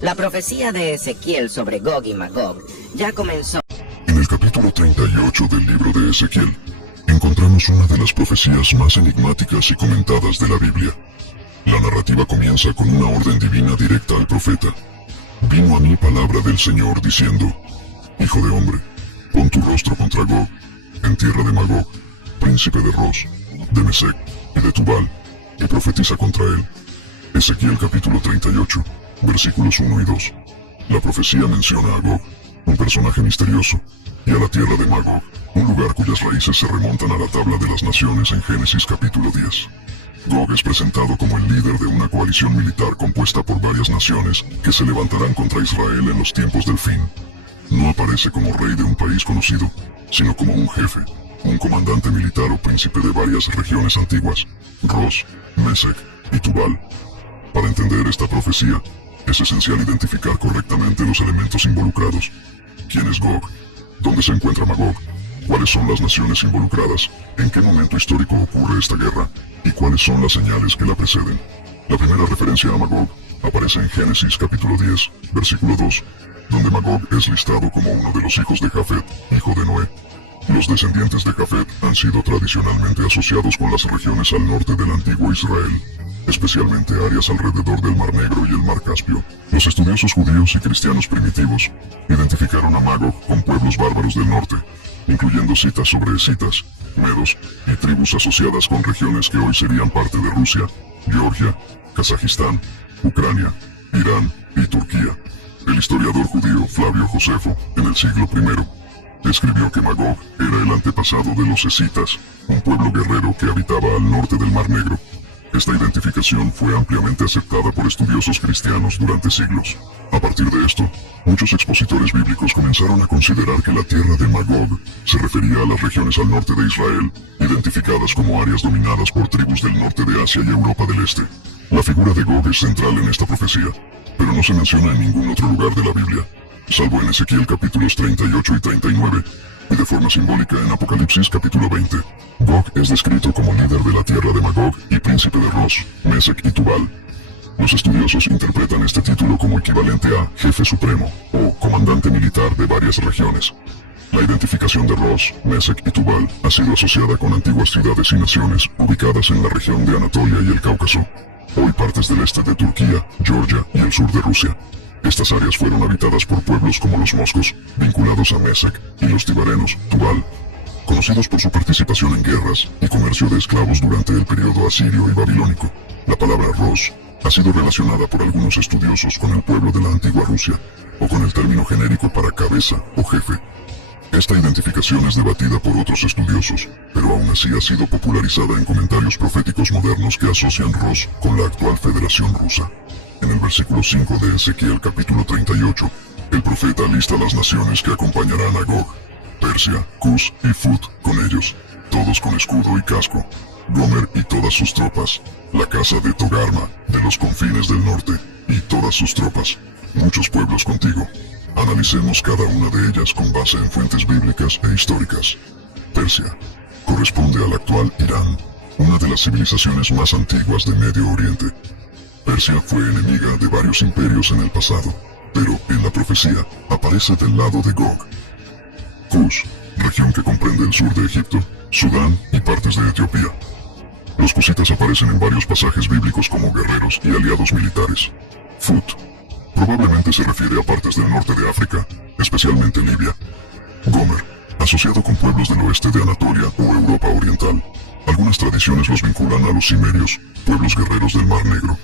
La profecía de Ezequiel sobre Gog y Magog ya comenzó. En el capítulo 38 del libro de Ezequiel, encontramos una de las profecías más enigmáticas y comentadas de la Biblia. La narrativa comienza con una orden divina directa al profeta. Vino a mí palabra del Señor diciendo: Hijo de hombre, pon tu rostro contra Gog, en tierra de Magog, príncipe de Ros, de Mesec y de Tubal, y profetiza contra él. Ezequiel capítulo 38, versículos 1 y 2. La profecía menciona a Gog, un personaje misterioso, y a la tierra de Magog, un lugar cuyas raíces se remontan a la tabla de las naciones en Génesis capítulo 10. Gog es presentado como el líder de una coalición militar compuesta por varias naciones que se levantarán contra Israel en los tiempos del fin. No aparece como rey de un país conocido, sino como un jefe, un comandante militar o príncipe de varias regiones antiguas, Ros, Mesec y Tubal. Para entender esta profecía, es esencial identificar correctamente los elementos involucrados. ¿Quién es Gog? ¿Dónde se encuentra Magog? ¿Cuáles son las naciones involucradas? ¿En qué momento histórico ocurre esta guerra? ¿Y cuáles son las señales que la preceden? La primera referencia a Magog aparece en Génesis capítulo 10, versículo 2, donde Magog es listado como uno de los hijos de Jafet, hijo de Noé. Los descendientes de Jafet han sido tradicionalmente asociados con las regiones al norte del antiguo Israel, especialmente áreas alrededor del Mar Negro y el Mar Caspio. Los estudiosos judíos y cristianos primitivos identificaron a Magog con pueblos bárbaros del norte, incluyendo citas sobre escitas, medos y tribus asociadas con regiones que hoy serían parte de Rusia, Georgia, Kazajistán, Ucrania, Irán y Turquía. El historiador judío Flavio Josefo, en el siglo I, escribió que Magog era el antepasado de los escitas, un pueblo guerrero que habitaba al norte del Mar Negro. Esta identificación fue ampliamente aceptada por estudiosos cristianos durante siglos. A partir de esto, muchos expositores bíblicos comenzaron a considerar que la tierra de Magog se refería a las regiones al norte de Israel, identificadas como áreas dominadas por tribus del norte de Asia y Europa del Este. La figura de Gog es central en esta profecía, pero no se menciona en ningún otro lugar de la Biblia, salvo en Ezequiel capítulos 38 y 39, y de forma simbólica en Apocalipsis capítulo 20. Gog es descrito como líder de la tierra de Magog y príncipe de Ros, Mesec y Tubal. Los estudiosos interpretan este título como equivalente a jefe supremo o comandante militar de varias regiones. La identificación de Ros, Mesec y Tubal ha sido asociada con antiguas ciudades y naciones ubicadas en la región de Anatolia y el Cáucaso, hoy partes del este de Turquía, Georgia y el sur de Rusia. Estas áreas fueron habitadas por pueblos como los moscos, vinculados a Mesec, y los tibarenos, Tubal, conocidos por su participación en guerras y comercio de esclavos durante el periodo asirio y babilónico. La palabra Ros ha sido relacionada por algunos estudiosos con el pueblo de la antigua Rusia, o con el término genérico para cabeza o jefe. Esta identificación es debatida por otros estudiosos, pero aún así ha sido popularizada en comentarios proféticos modernos que asocian Ros con la actual Federación Rusa. En el versículo 5 de Ezequiel capítulo 38, el profeta lista las naciones que acompañarán a Gog: Persia, Cus y Fut con ellos, todos con escudo y casco, Gomer y todas sus tropas, la casa de Togarma, de los confines del norte, y todas sus tropas, muchos pueblos contigo. Analicemos cada una de ellas con base en fuentes bíblicas e históricas. Persia corresponde al actual Irán, una de las civilizaciones más antiguas de Medio Oriente. Persia fue enemiga de varios imperios en el pasado, pero en la profecía aparece del lado de Gog. Cus, región que comprende el sur de Egipto, Sudán y partes de Etiopía. Los cusitas aparecen en varios pasajes bíblicos como guerreros y aliados militares. Fut probablemente se refiere a partes del norte de África, especialmente Libia. Gomer, asociado con pueblos del oeste de Anatolia o Europa Oriental. Algunas tradiciones los vinculan a los cimerios, pueblos guerreros del Mar Negro.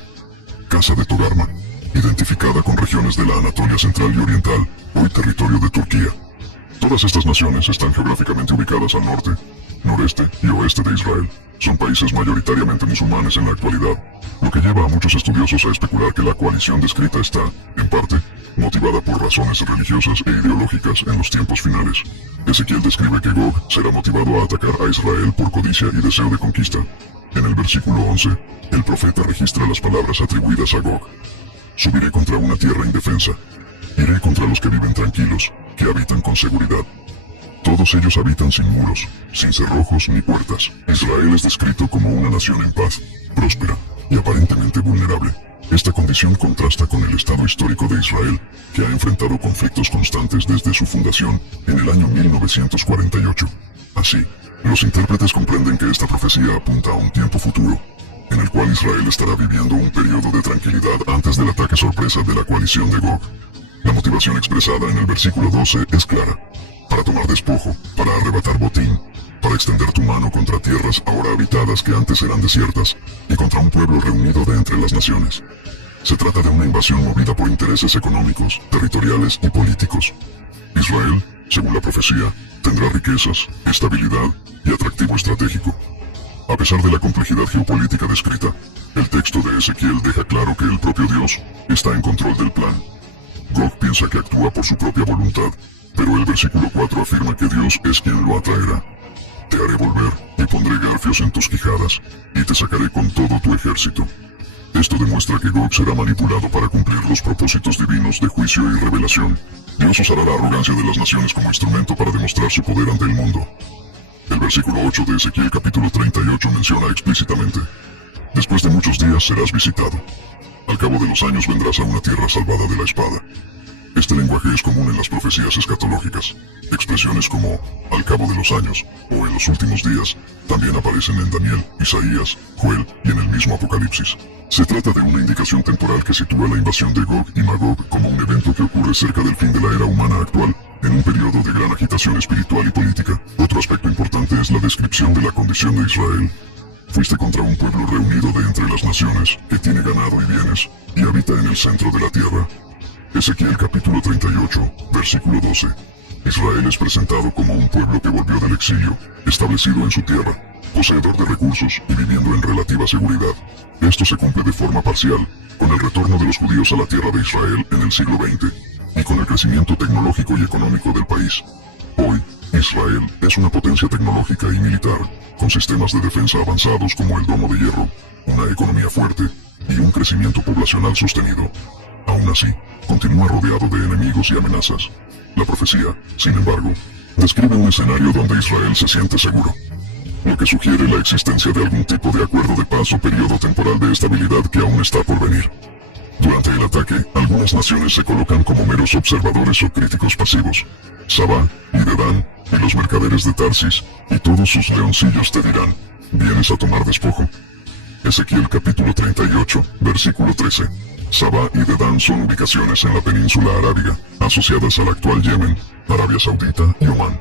Casa de Togarma, identificada con regiones de la Anatolia central y oriental, hoy territorio de Turquía. Todas estas naciones están geográficamente ubicadas al norte, noreste y oeste de Israel. Son países mayoritariamente musulmanes en la actualidad, lo que lleva a muchos estudiosos a especular que la coalición descrita está, en parte, motivada por razones religiosas e ideológicas en los tiempos finales. Ezequiel describe que Gog será motivado a atacar a Israel por codicia y deseo de conquista. En el versículo 11, el profeta registra las palabras atribuidas a Gog. Subiré contra una tierra indefensa. Iré contra los que viven tranquilos, que habitan con seguridad. Todos ellos habitan sin muros, sin cerrojos ni puertas. Israel es descrito como una nación en paz, próspera y aparentemente vulnerable. Esta condición contrasta con el estado histórico de Israel, que ha enfrentado conflictos constantes desde su fundación en el año 1948. Así, los intérpretes comprenden que esta profecía apunta a un tiempo futuro, en el cual Israel estará viviendo un periodo de tranquilidad antes del ataque sorpresa de la coalición de Gog. La motivación expresada en el versículo 12 es clara: para tomar despojo, para arrebatar botín, para extender tu mano contra tierras ahora habitadas que antes eran desiertas, y contra un pueblo reunido de entre las naciones. Se trata de una invasión movida por intereses económicos, territoriales y políticos. Israel, según la profecía, tendrá riquezas, estabilidad y atractivo estratégico. A pesar de la complejidad geopolítica descrita, el texto de Ezequiel deja claro que el propio Dios está en control del plan. Gog piensa que actúa por su propia voluntad, pero el versículo 4 afirma que Dios es quien lo atraerá. Te haré volver y pondré garfios en tus quijadas, y te sacaré con todo tu ejército. Esto demuestra que Gog será manipulado para cumplir los propósitos divinos de juicio y revelación. Dios usará la arrogancia de las naciones como instrumento para demostrar su poder ante el mundo. El versículo 8 de Ezequiel capítulo 38 menciona explícitamente: después de muchos días serás visitado. Al cabo de los años vendrás a una tierra salvada de la espada. Este lenguaje es común en las profecías escatológicas. Expresiones como al cabo de los años o en los últimos días también aparecen en Daniel, Isaías, Joel y en el mismo Apocalipsis. Se trata de una indicación temporal que sitúa la invasión de Gog y Magog como un evento que ocurre cerca del fin de la era humana actual, en un periodo de gran agitación espiritual y política. Otro aspecto importante es la descripción de la condición de Israel. Fuiste contra un pueblo reunido de entre las naciones, que tiene ganado y bienes, y habita en el centro de la tierra. Ezequiel capítulo 38, versículo 12. Israel es presentado como un pueblo que volvió del exilio, establecido en su tierra, poseedor de recursos y viviendo en relativa seguridad. Esto se cumple de forma parcial, con el retorno de los judíos a la tierra de Israel en el siglo XX, y con el crecimiento tecnológico y económico del país. Hoy, Israel es una potencia tecnológica y militar, con sistemas de defensa avanzados como el Domo de Hierro, una economía fuerte y un crecimiento poblacional sostenido. Aún así, continúa rodeado de enemigos y amenazas. La profecía, sin embargo, describe un escenario donde Israel se siente seguro, lo que sugiere la existencia de algún tipo de acuerdo de paz o periodo temporal de estabilidad que aún está por venir. Durante el ataque, algunas naciones se colocan como meros observadores o críticos pasivos. Sabá y Dedán y los mercaderes de Tarsis y todos sus leoncillos te dirán: vienes a tomar despojo. Ezequiel capítulo 38, versículo 13. Sabá y Dedán son ubicaciones en la península arábiga, asociadas al actual Yemen, Arabia Saudita y Omán.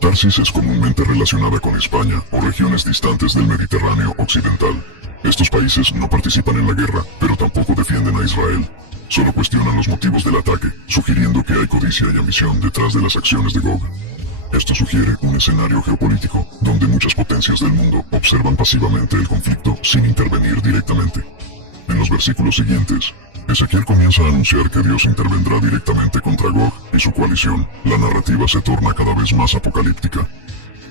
Tarsis es comúnmente relacionada con España o regiones distantes del Mediterráneo occidental. Estos países no participan en la guerra, pero tampoco defienden a Israel. Solo cuestionan los motivos del ataque, sugiriendo que hay codicia y ambición detrás de las acciones de Gog. Esto sugiere un escenario geopolítico, donde muchas potencias del mundo observan pasivamente el conflicto sin intervenir directamente. En los versículos siguientes, Ezequiel comienza a anunciar que Dios intervendrá directamente contra Gog y su coalición. La narrativa se torna cada vez más apocalíptica.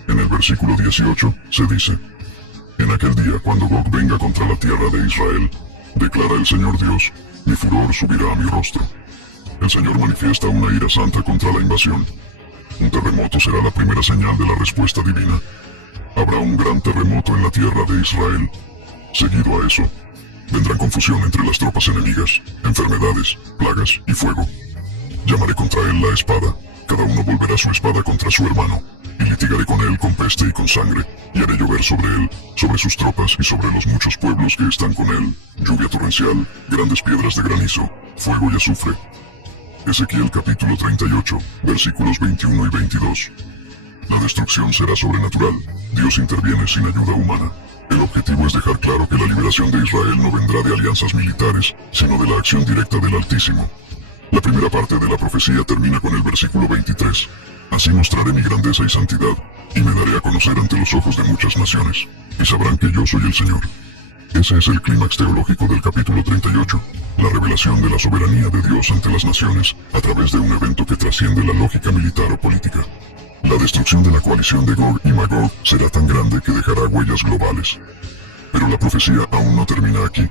En el versículo 18 se dice: en aquel día, cuando Gog venga contra la tierra de Israel, declara el Señor Dios, mi furor subirá a mi rostro. El Señor manifiesta una ira santa contra la invasión. Un terremoto será la primera señal de la respuesta divina. Habrá un gran terremoto en la tierra de Israel. Seguido a eso, vendrán confusión entre las tropas enemigas, enfermedades, plagas y fuego. Llamaré contra él la espada, cada uno volverá su espada contra su hermano, y litigaré con él con peste y con sangre, y haré llover sobre él, sobre sus tropas y sobre los muchos pueblos que están con él, lluvia torrencial, grandes piedras de granizo, fuego y azufre. Ezequiel capítulo 38, versículos 21 y 22. La destrucción será sobrenatural. Dios interviene sin ayuda humana. El objetivo es dejar claro que la liberación de Israel no vendrá de alianzas militares, sino de la acción directa del Altísimo. La primera parte de la profecía termina con el versículo 23. Así mostraré mi grandeza y santidad, y me daré a conocer ante los ojos de muchas naciones, y sabrán que yo soy el Señor. Ese es el clímax teológico del capítulo 38, la revelación de la soberanía de Dios ante las naciones a través de un evento que trasciende la lógica militar o política. La destrucción de la coalición de Gog y Magog será tan grande que dejará huellas globales. Pero la profecía aún no termina aquí.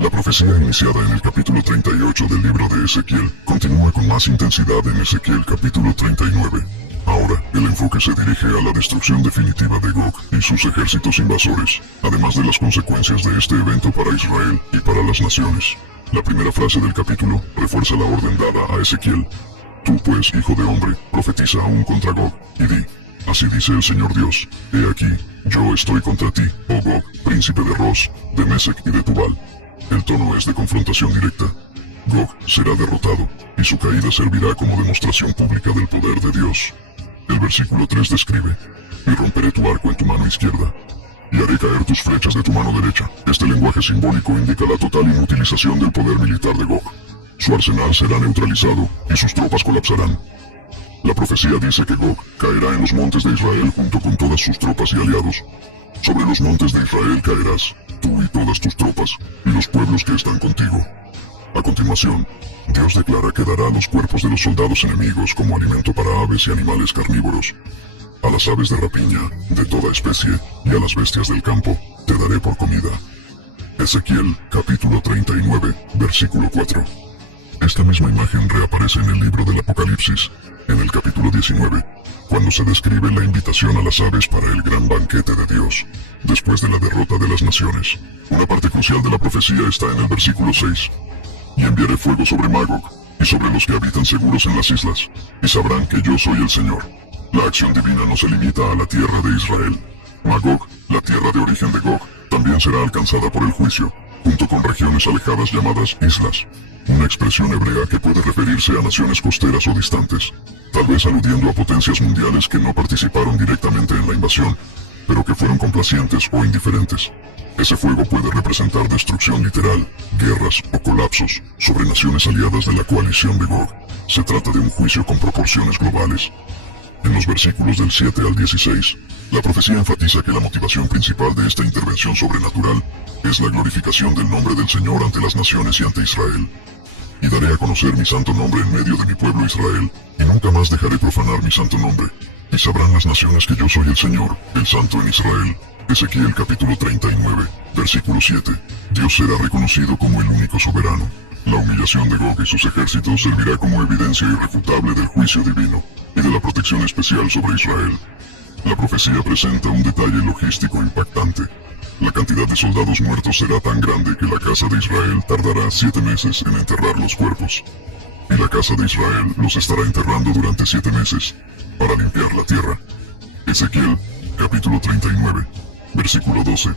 La profecía iniciada en el capítulo 38 del libro de Ezequiel continúa con más intensidad en Ezequiel capítulo 39. Ahora, el enfoque se dirige a la destrucción definitiva de Gog y sus ejércitos invasores, además de las consecuencias de este evento para Israel y para las naciones. La primera frase del capítulo refuerza la orden dada a Ezequiel. Tú pues, hijo de hombre, profetiza aún contra Gog, y di, así dice el Señor Dios, he aquí, yo estoy contra ti, oh Gog, príncipe de Ros, de Mesec y de Tubal. El tono es de confrontación directa. Gog será derrotado, y su caída servirá como demostración pública del poder de Dios. El versículo 3 describe, y romperé tu arco en tu mano izquierda, y haré caer tus flechas de tu mano derecha. Este lenguaje simbólico indica la total inutilización del poder militar de Gog. Su arsenal será neutralizado, y sus tropas colapsarán. La profecía dice que Gog caerá en los montes de Israel junto con todas sus tropas y aliados. Sobre los montes de Israel caerás, tú y todas tus tropas, y los pueblos que están contigo. A continuación, Dios declara que dará los cuerpos de los soldados enemigos como alimento para aves y animales carnívoros. A las aves de rapiña, de toda especie, y a las bestias del campo, te daré por comida. Ezequiel, capítulo 39, versículo 4. Esta misma imagen reaparece en el libro del Apocalipsis, en el capítulo 19, cuando se describe la invitación a las aves para el gran banquete de Dios, después de la derrota de las naciones. Una parte crucial de la profecía está en el versículo 6. Y enviaré fuego sobre Magog, y sobre los que habitan seguros en las islas, y sabrán que yo soy el Señor. La acción divina no se limita a la tierra de Israel. Magog, la tierra de origen de Gog, también será alcanzada por el juicio, junto con regiones alejadas llamadas islas. Una expresión hebrea que puede referirse a naciones costeras o distantes, tal vez aludiendo a potencias mundiales que no participaron directamente en la invasión, pero que fueron complacientes o indiferentes. Ese fuego puede representar destrucción literal, guerras o colapsos sobre naciones aliadas de la coalición de Gog. Se trata de un juicio con proporciones globales. En los versículos del 7 al 16, la profecía enfatiza que la motivación principal de esta intervención sobrenatural es la glorificación del nombre del Señor ante las naciones y ante Israel. Y daré a conocer mi santo nombre en medio de mi pueblo Israel, y nunca más dejaré profanar mi santo nombre. Y sabrán las naciones que yo soy el Señor, el Santo en Israel. Ezequiel capítulo 39, versículo 7. Dios será reconocido como el único soberano. La humillación de Gog y sus ejércitos servirá como evidencia irrefutable del juicio divino y de la protección especial sobre Israel. La profecía presenta un detalle logístico impactante. La cantidad de soldados muertos será tan grande que la casa de Israel tardará 7 meses en enterrar los cuerpos. Y la casa de Israel los estará enterrando durante 7 meses, para limpiar la tierra. Ezequiel, capítulo 39, versículo 12.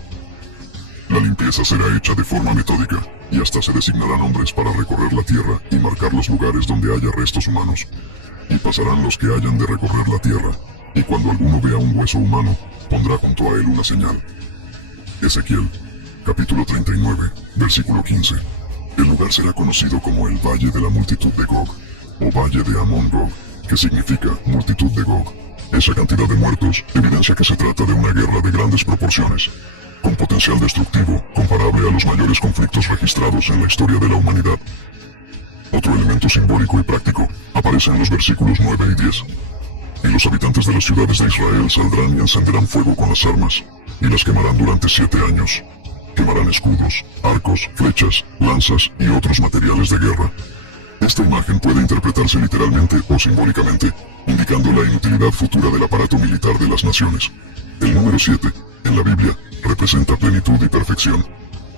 La limpieza será hecha de forma metódica, y hasta se designarán hombres para recorrer la tierra y marcar los lugares donde haya restos humanos. Y pasarán los que hayan de recorrer la tierra, y cuando alguno vea un hueso humano, pondrá junto a él una señal. Ezequiel, capítulo 39, versículo 15. El lugar será conocido como el Valle de la Multitud de Gog, o Valle de Amón-Gog, que significa multitud de Gog. Esa cantidad de muertos evidencia que se trata de una guerra de grandes proporciones, con potencial destructivo comparable a los mayores conflictos registrados en la historia de la humanidad. Otro elemento simbólico y práctico aparece en los versículos 9 y 10. Y los habitantes de las ciudades de Israel saldrán y encenderán fuego con las armas, y las quemarán durante 7 años. Quemarán escudos, arcos, flechas, lanzas y otros materiales de guerra. Esta imagen puede interpretarse literalmente o simbólicamente, indicando la inutilidad futura del aparato militar de las naciones. El número 7, en la Biblia, representa plenitud y perfección,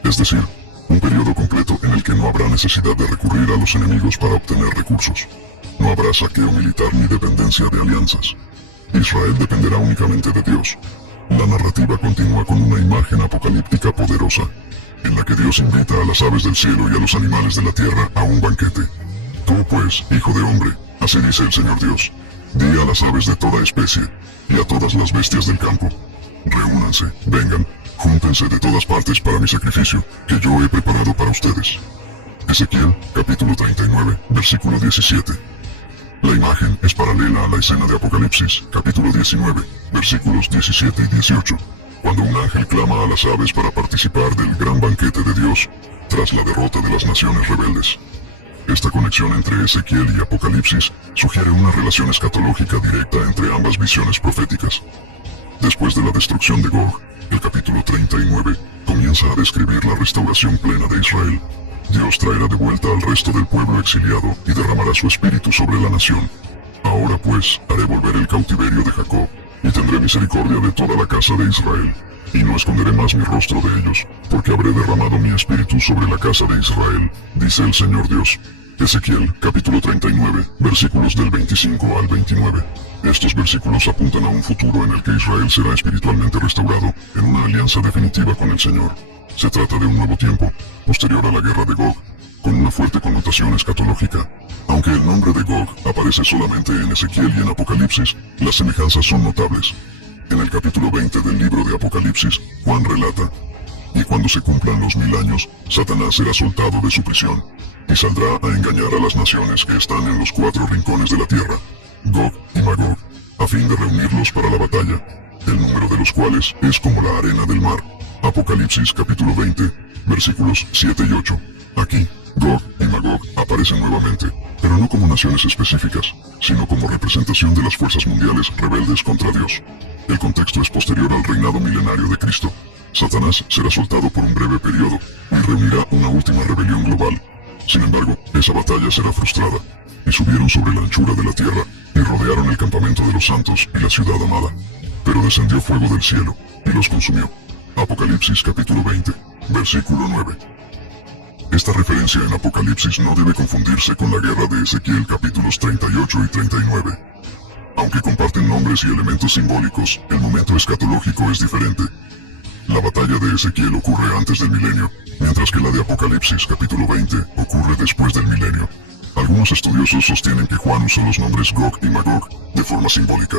es decir, un periodo completo en el que no habrá necesidad de recurrir a los enemigos para obtener recursos. No habrá saqueo militar ni dependencia de alianzas. Israel dependerá únicamente de Dios. La narrativa continúa con una imagen apocalíptica poderosa, en la que Dios invita a las aves del cielo y a los animales de la tierra a un banquete. Tú pues, hijo de hombre, así dice el Señor Dios, di a las aves de toda especie, y a todas las bestias del campo, reúnanse, vengan, júntense de todas partes para mi sacrificio, que yo he preparado para ustedes. Ezequiel, capítulo 39, versículo 17. La imagen es paralela a la escena de Apocalipsis, capítulo 19, versículos 17 y 18, cuando un ángel clama a las aves para participar del gran banquete de Dios, tras la derrota de las naciones rebeldes. Esta conexión entre Ezequiel y Apocalipsis sugiere una relación escatológica directa entre ambas visiones proféticas. Después de la destrucción de Gog, el capítulo 39 comienza a describir la restauración plena de Israel. Dios traerá de vuelta al resto del pueblo exiliado y derramará su espíritu sobre la nación. Ahora pues, haré volver el cautiverio de Jacob, y tendré misericordia de toda la casa de Israel. Y no esconderé más mi rostro de ellos, porque habré derramado mi espíritu sobre la casa de Israel, dice el Señor Dios. Ezequiel, capítulo 39, versículos del 25 al 29. Estos versículos apuntan a un futuro en el que Israel será espiritualmente restaurado en una alianza definitiva con el Señor. Se trata de un nuevo tiempo, posterior a la guerra de Gog, con una fuerte connotación escatológica. Aunque el nombre de Gog aparece solamente en Ezequiel y en Apocalipsis, las semejanzas son notables. En el capítulo 20 del libro de Apocalipsis, Juan relata: "Y cuando se cumplan los 1000 años, Satanás será soltado de su prisión, y saldrá a engañar a las naciones que están en los 4 rincones de la tierra, Gog y Magog, a fin de reunirlos para la batalla, el número de los cuales es como la arena del mar". Apocalipsis capítulo 20, versículos 7 y 8. Aquí, Gog y Magog aparecen nuevamente, pero no como naciones específicas, sino como representación de las fuerzas mundiales rebeldes contra Dios. El contexto es posterior al reinado milenario de Cristo. Satanás será soltado por un breve periodo y reunirá una última rebelión global. Sin embargo, esa batalla será frustrada, y subieron sobre la anchura de la tierra y rodearon el campamento de los santos y la ciudad amada. Pero descendió fuego del cielo y los consumió. Apocalipsis capítulo 20, versículo 9. Esta referencia en Apocalipsis no debe confundirse con la guerra de Ezequiel capítulos 38 y 39. Aunque comparten nombres y elementos simbólicos, el momento escatológico es diferente. La batalla de Ezequiel ocurre antes del milenio, mientras que la de Apocalipsis capítulo 20 ocurre después del milenio. Algunos estudiosos sostienen que Juan usó los nombres Gog y Magog de forma simbólica,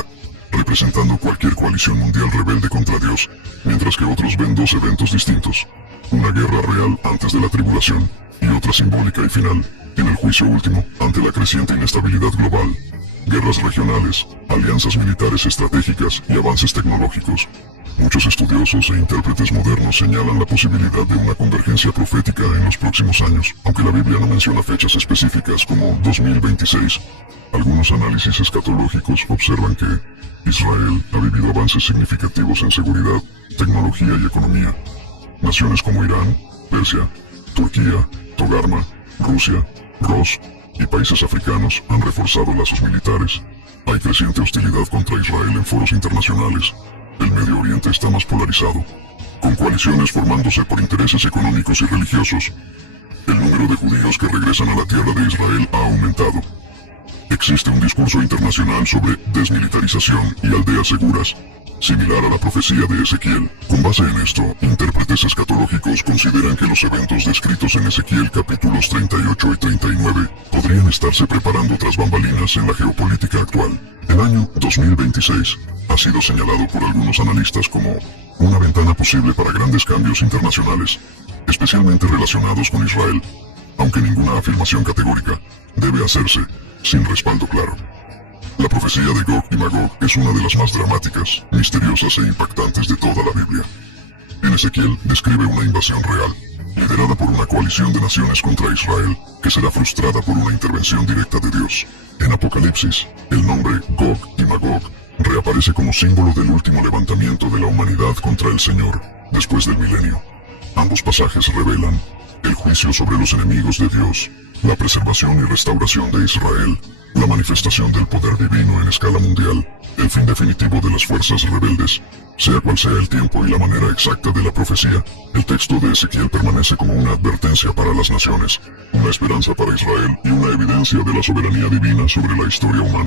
representando cualquier coalición mundial rebelde contra Dios, mientras que otros ven 2 eventos distintos: una guerra real antes de la tribulación, y otra simbólica y final, en el juicio último, ante la creciente inestabilidad global. Guerras regionales, alianzas militares estratégicas y avances tecnológicos. Muchos estudiosos e intérpretes modernos señalan la posibilidad de una convergencia profética en los próximos años, aunque la Biblia no menciona fechas específicas como 2026. Algunos análisis escatológicos observan que Israel ha vivido avances significativos en seguridad, tecnología y economía. Naciones como Irán, Persia, Turquía, Togarma, Rusia, Ros y países africanos han reforzado lazos militares. Hay creciente hostilidad contra Israel en foros internacionales. El Medio Oriente está más polarizado, con coaliciones formándose por intereses económicos y religiosos. El número de judíos que regresan a la tierra de Israel ha aumentado. Existe un discurso internacional sobre desmilitarización y aldeas seguras, similar a la profecía de Ezequiel. Con base en esto, intérpretes escatológicos consideran que los eventos descritos en Ezequiel capítulos 38 y 39 podrían estarse preparando tras bambalinas en la geopolítica actual. El año 2026 ha sido señalado por algunos analistas como una ventana posible para grandes cambios internacionales, especialmente relacionados con Israel, aunque ninguna afirmación categórica debe hacerse sin respaldo claro. La profecía de Gog y Magog es una de las más dramáticas, misteriosas e impactantes de toda la Biblia. En Ezequiel describe una invasión real, liderada por una coalición de naciones contra Israel, que será frustrada por una intervención directa de Dios. En Apocalipsis, el nombre Gog y Magog reaparece como símbolo del último levantamiento de la humanidad contra el Señor, después del milenio. Ambos pasajes revelan el juicio sobre los enemigos de Dios, la preservación y restauración de Israel, la manifestación del poder divino en escala mundial, el fin definitivo de las fuerzas rebeldes. Sea cual sea el tiempo y la manera exacta de la profecía, el texto de Ezequiel permanece como una advertencia para las naciones, una esperanza para Israel y una evidencia de la soberanía divina sobre la historia humana.